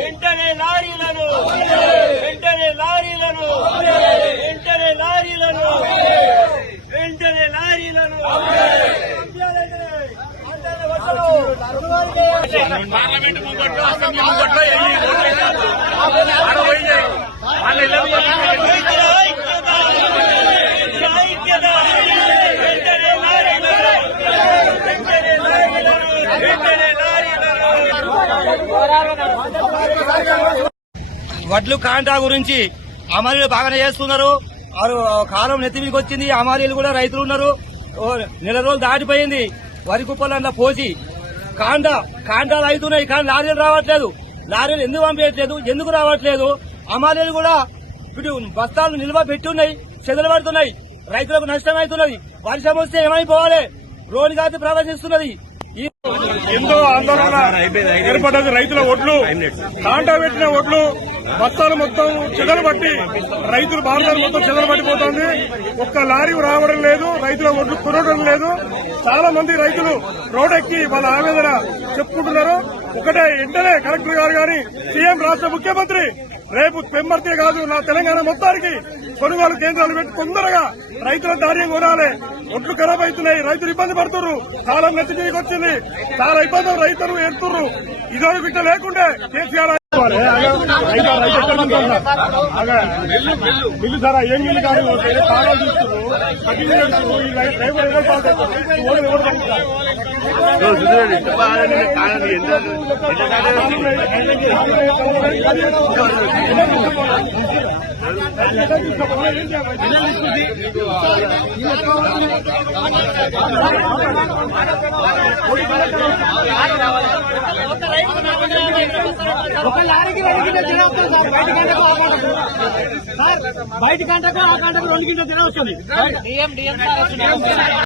వెంటనే లారీలను వెంటనే లారీలను వెంటనే లారీలను వెంటనే లారీలను పార్లమెంట్ ముంగట్లో అసెంబ్లీ ముంగట్లో వడ్లు కాంటా గురించి అమలీలు బాగానే చేస్తున్నారు. కాలం నెత్తిమీదికి వచ్చింది. అమలీలు కూడా రైతులు ఉన్నారు. నెల రోజులు దాటిపోయింది. వరి కుప్పలు అట్లా పోసి కాంటాలు అవుతున్నాయి, కానీ లారీలు రావట్లేదు. లారీలు ఎందుకు పంపించట్లేదు, ఎందుకు రావట్లేదు? అమలీలు కూడా ఇప్పుడు బస్తాలు నిల్వ పెట్టున్నాయి, చెదలు పడుతున్నాయి. రైతులకు నష్టం అవుతున్నది. వర్షం వస్తే ఏమైపోవాలి? రోడ్డు కాదు ప్రవేశిస్తున్నది. ఎంతో ఆందోళన ఏర్పడ్డది. రైతుల ఒడ్లు కాంటా పెట్టిన ఒడ్లు బస్తాలు మొత్తం చెదలు పట్టి రైతులు బాధలు మొత్తం చెదలు పట్టిపోతుంది. ఒక్క లారీ రావడం లేదు, రైతుల ఒడ్లు కొనడం లేదు. చాలా మంది రైతులు రోడ్డెక్కి వాళ్ళ ఆవేదన చెప్పుకుంటున్నారు. ఒకటే వెంటనే కలెక్టర్ గారు గాని సీఎం రాష్ట్ర ముఖ్యమంత్రి రేపు పెంబర్తే కాదు నా తెలంగాణ మొత్తానికి కొనుగోలు కేంద్రాలు పెట్టి తొందరగా రైతుల ధాన్యం కొనాలి. ఒడ్లు ఖరాబ్ అవుతున్నాయి, రైతులు ఇబ్బంది పడుతున్నారు. కాలం నెత్తికి వచ్చింది, చాలా ఇబ్బందులు రైతులు ఎడుతున్నారు. ఇదో బిడ్డ లేకుండే కేసీఆర్ మిల్లు సారా ఏం మిల్లు కాదు కాలం చూస్తున్నారు. డ్రైవర్ ఎవరు ఒక లారీకి 2 గింటలు తిన వస్తుంది సార్. బయట గంటకు ఆ గంటకు 2 గింటలు తిన వస్తుంది.